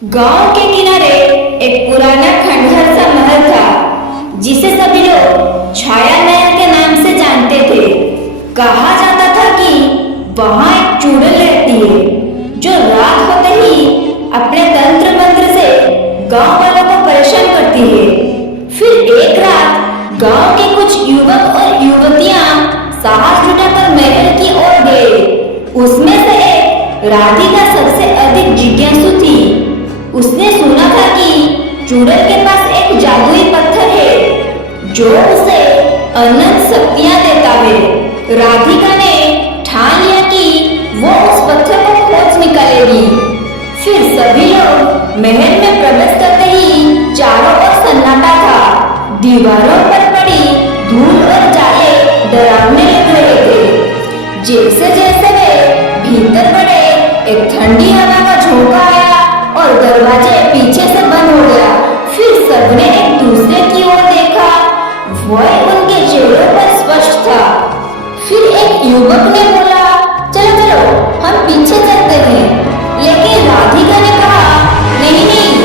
गांव के किनारे एक पुराना खंडहर सा महल था जिसे सभी लोग छाया महल के नाम से जानते थे। कहा जाता था कि वहां एक चुड़ैल रहती है जो रात होते ही अपने तंत्र मंत्र से गांव वालों को परेशान करती है। फिर एक रात गांव के कुछ युवक और युवतियां साहस जुटाकर महल की ओर गए। उसमें से एक राधिका सबसे अधिक जिज्ञासु थी। उसने सुना था कि चुड़ैल के पास एक जादुई पत्थर है जो उसे अनंत शक्तियां देता है। राधिका ने ठान लिया कि वो उस पत्थर को खोज निकालेगी। फिर सभी लोग महल में प्रवेश करते ही चारों ओर सन्नाटा था। दीवारों पर पड़ी धूल और जाले डरावने लग रहे थे। जैसे जैसे वे भीतर बढ़े एक ठंडी हवा का झोंका आया और दरवाजे पीछे से बंद हो गया। फिर सबने एक दूसरे की ओर देखा। भय उनके चेहरों पर स्पष्ट था। फिर एक युवक ने बोला, चलो चलो हम पीछे चलते हैं। लेकिन राधिका ने कहा, नहीं नहीं,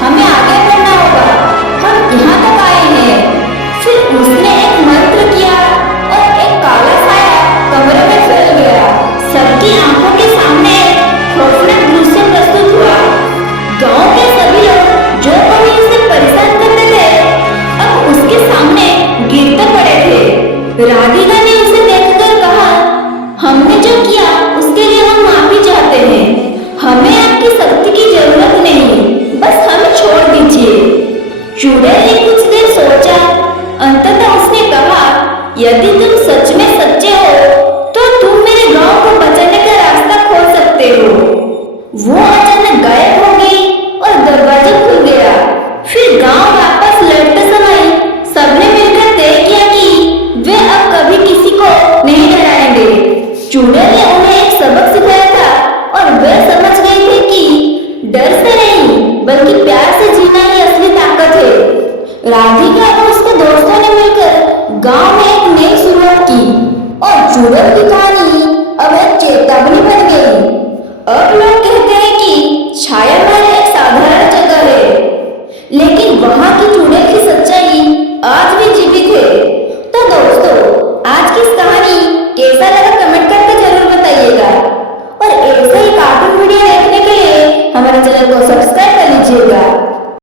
हमें आगे बढ़ना होगा, हम यहाँ तक आए हैं। फिर उसने एक मंत्र किया और एक काला साया कमरे में फैल गया। सबकी आंखों के सामने खौफनाक दृश्य प्रस्तुत हुआ। गांव के सभी लोग जो कभी उसे परेशान करते थे अब उसके सामने गिरते पड़े थे। राधिका ने उसे देखकर कहा, हमने जो किया उसके लिए हम माफी चाहते हैं। हमें आपकी शक्ति की जरूरत नहीं, बस हमें छोड़ दीजिए। चुड़ैल ने कुछ देर सोचा। अंततः उसने कहा, यदि तुम सच में सच्चे हो तो तुम मेरे गांव को बचाने का रास्ता खोल सकते हो। वो अचानक गायब हो गई और दरवाजा खुल गया। फिर गांव वापस लौटते समय सबने मिलकर तय किया कि वे अब कभी किसी को नहीं डराएंगे। चुड़ैल ने उन्हें एक सबक सिखाया था और वे समझ गए थे कि डर से नहीं बल्कि प्यार से जीना ही असली ताकत है। राधिका और उसके दोस्तों ने मिलकर गांव में एक नई शुरुआत की और चुड़ैल की कहानी अब एक चेतावनी बन गई। अब